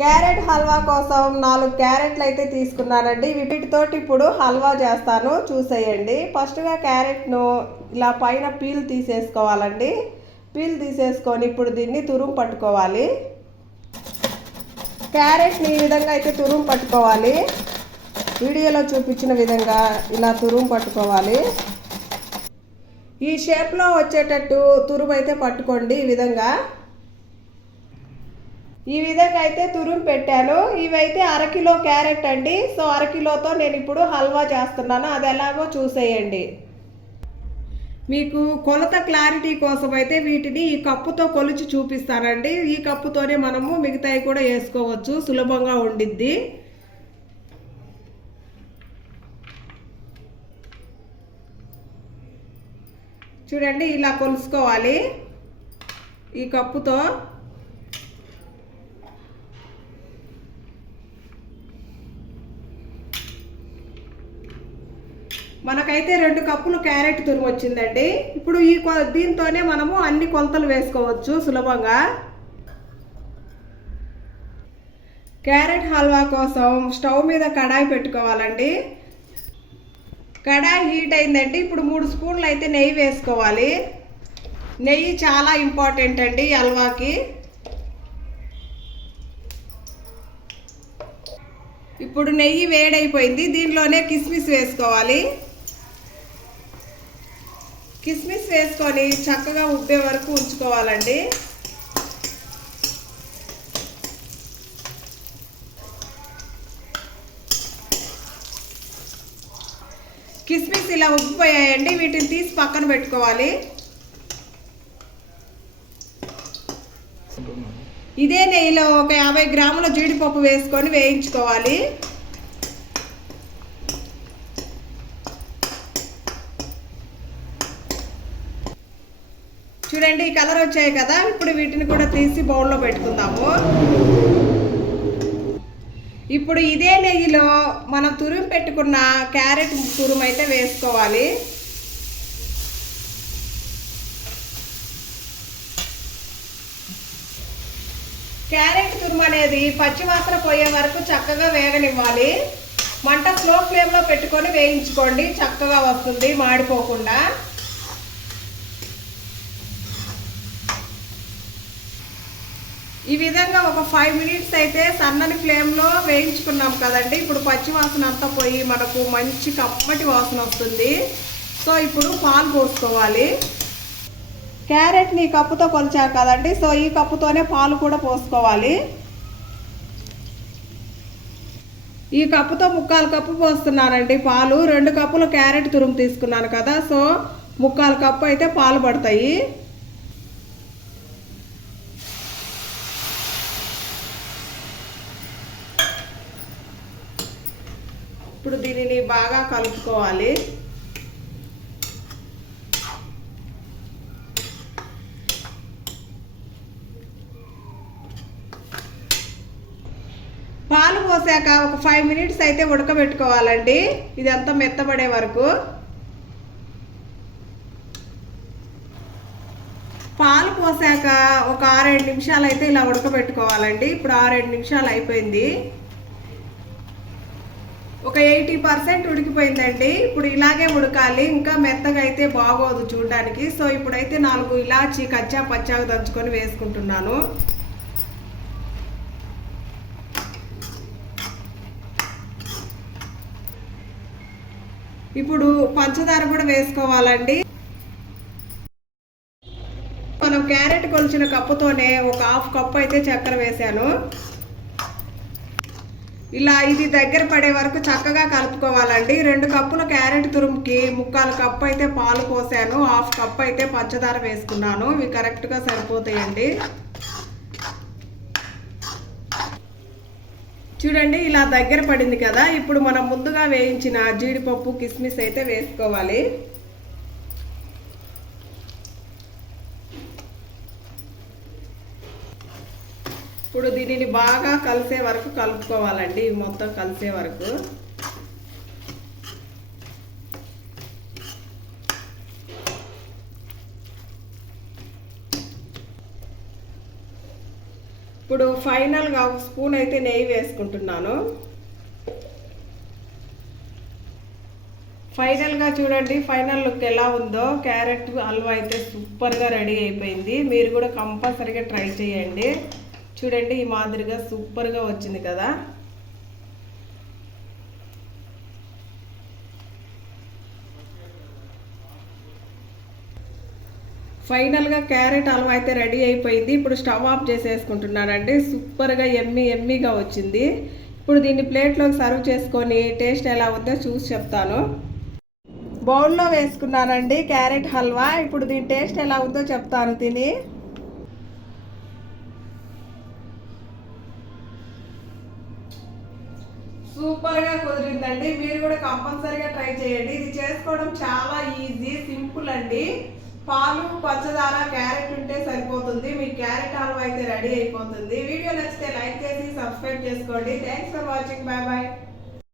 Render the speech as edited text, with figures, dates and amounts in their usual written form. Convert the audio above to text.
Carrot halwa కోసం 4 క్యారెట్లు అయితే తీసుకున్నానండి. వీటితోటి ఇప్పుడు హల్వా చేస్తాను, చూసేయండి. ఫస్ట్గా క్యారెట్ను ఇలా పైన పీల్ తీసేసుకోవాలండి. పీల్ తీసేసుకొని ఇప్పుడు దీన్ని తురుము పట్టుకోవాలి. క్యారెట్ని ఈ విధంగా అయితే తురుము పట్టుకోవాలి. వీడియోలో చూపించిన విధంగా ఇలా తురుము పట్టుకోవాలి. ఈ షేప్లో వచ్చేటట్టు తురుము అయితే పట్టుకోండి. ఈ విధంగా అయితే తురుము పెట్టాను. ఇవైతే అరకిలో క్యారెట్ అండి. సో అరకిలోతో నేను ఇప్పుడు హల్వా చేస్తున్నాను, అది ఎలాగో చూసేయండి. మీకు కొలత క్లారిటీ కోసం అయితే వీటిని ఈ కప్పుతో కొలిచి చూపిస్తానండి. ఈ కప్పుతోనే మనము మిగతాయి కూడా వేసుకోవచ్చు, సులభంగా ఉండిద్ది. చూడండి, ఇలా కొలుసుకోవాలి ఈ కప్పుతో. మనకైతే 2 కప్పులు క్యారెట్ తురుము వచ్చిందండి. ఇప్పుడు దీంతోనే మనము అన్ని కొలతలు వేసుకోవచ్చు సులభంగా. క్యారెట్ హల్వా కోసం స్టవ్ మీద కడాయి పెట్టుకోవాలండి. కడాయి హీట్ అయిందండి. ఇప్పుడు 3 స్పూన్లు అయితే నెయ్యి వేసుకోవాలి. నెయ్యి చాలా ఇంపార్టెంట్ అండి ఈ హల్వాకి. ఇప్పుడు నెయ్యి వేడైపోయింది. దీనిలోనే కిస్మిస్ వేసుకోవాలి. కిస్మిస్ వేసుకొని చక్కగా ఉబ్బే వరకు ఉంచుకోవాలండి. కిస్మిస్ ఇలా ఉబ్బిపోయాయండి. వీటిని తీసి పక్కన పెట్టుకోవాలి. ఇదే నెయ్యిలో ఒక 50 గ్రాముల జీడిపప్పు వేసుకొని వేయించుకోవాలి. చూడండి, ఈ కలర్ వచ్చాయి కదా. ఇప్పుడు వీటిని కూడా తీసి బౌల్లో పెట్టుకుందాము. ఇప్పుడు ఇదే నెయ్యిలో మనం తురుము పెట్టుకున్న క్యారెట్ తురుము అయితే వేసుకోవాలి. క్యారెట్ తురుము అనేది పచ్చివాసన పోయే వరకు చక్కగా వేగనివ్వాలి. మంట స్లో ఫ్లేమ్లో పెట్టుకొని వేయించుకోండి, చక్కగా వస్తుంది మాడిపోకుండా. ఈ విధంగా ఒక 5 మినిట్స్ అయితే సన్నని ఫ్లేమ్లో వేయించుకున్నాం కదండి. ఇప్పుడు పచ్చివాసన అంతా పోయి మనకు మంచి కమ్మటి వాసన వస్తుంది. సో ఇప్పుడు పాలు పోసుకోవాలి. క్యారెట్ని కప్పుతో కొలిచారు కదండి. సో ఈ కప్పుతోనే పాలు కూడా పోసుకోవాలి. ఈ కప్పుతో 3/4 కప్పు పోస్తున్నానండి పాలు. 2 కప్పులు క్యారెట్ తురుము తీసుకున్నాను కదా. సో 3/4 కప్పు అయితే పాలు పడతాయి. ఇప్పుడు దీనిని బాగా కలుపుకోవాలి. పాలు పోసాక ఒక 5 మినిట్స్ అయితే ఉడకబెట్టుకోవాలండి, ఇదంతా మెత్తబడే వరకు. పాలు పోసాక ఒక 6-7 నిమిషాలు అయితే ఇలా ఉడకబెట్టుకోవాలండి. ఇప్పుడు 6-7 నిమిషాలు అయిపోయింది. ఒక 80% ఉడికిపోయిందండి. ఇప్పుడు ఇలాగే ఉడకాలి, ఇంకా మెత్తగా అయితే బాగోదు చూడడానికి. సో ఇప్పుడైతే 4 ఇలాచి కచ్చా పచ్చాగా దంచుకొని వేసుకుంటున్నాను. ఇప్పుడు పంచదార కూడా వేసుకోవాలండి. మనం క్యారెట్ కొలిచిన కప్పుతోనే ఒక 1/2 కప్పు అయితే చక్కెర వేసాను. ఇలా ఇది దగ్గర పడే వరకు చక్కగా కలుపుకోవాలండి. 2 కప్పుల క్యారెట్ తురుముకి 3/4 కప్పు అయితే పాలు పోసాను, 1/2 కప్పు అయితే పంచదార వేసుకున్నాను. ఇవి కరెక్ట్గా సరిపోతాయండి. చూడండి, ఇలా దగ్గర పడింది కదా. ఇప్పుడు మనం ముందుగా వేయించిన జీడిపప్పు కిస్మిస్ అయితే వేసుకోవాలి. ఇప్పుడు దీనిని బాగా కలిసే వరకు కలుపుకోవాలండి, మొత్తం కలిసే వరకు. ఇప్పుడు ఫైనల్గా ఒక స్పూన్ అయితే నెయ్యి వేసుకుంటున్నాను. ఫైనల్గా చూడండి ఫైనల్ లుక్ ఎలా ఉందో. క్యారెట్ హల్వా అయితే సూపర్గా రెడీ అయిపోయింది. మీరు కూడా కంపల్సరీగా ట్రై చేయండి. చూడండి ఈ మాదిరిగా సూపర్గా వచ్చింది కదా. ఫైనల్గా క్యారెట్ హల్వా అయితే రెడీ అయిపోయింది. ఇప్పుడు స్టవ్ ఆఫ్ చేసేసుకుంటున్నానండి. సూపర్గా ఎమ్మీగా వచ్చింది. ఇప్పుడు దీన్ని ప్లేట్లోకి సర్వ్ చేసుకొని టేస్ట్ ఎలా ఉందో చూసి చెప్తాను. బౌల్లో వేసుకున్నానండి క్యారెట్ హల్వా. ఇప్పుడు దీని టేస్ట్ ఎలా ఉందో చెప్తాను తిని. సూపర్గా కుదిరిందండి. మీరు కూడా కంపల్సరీగా ట్రై చేయండి. ఇది చేసుకోవడం చాలా ఈజీ, సింపుల్ అండి. పాలు, పంచదార, క్యారెట్ ఉంటే సరిపోతుంది. మీ క్యారెట్ హల్వా అయితే రెడీ అయిపోతుంది. వీడియో నచ్చితే లైక్ చేసి సబ్స్క్రైబ్ చేసుకోండి. Thanks for watching. Bye bye.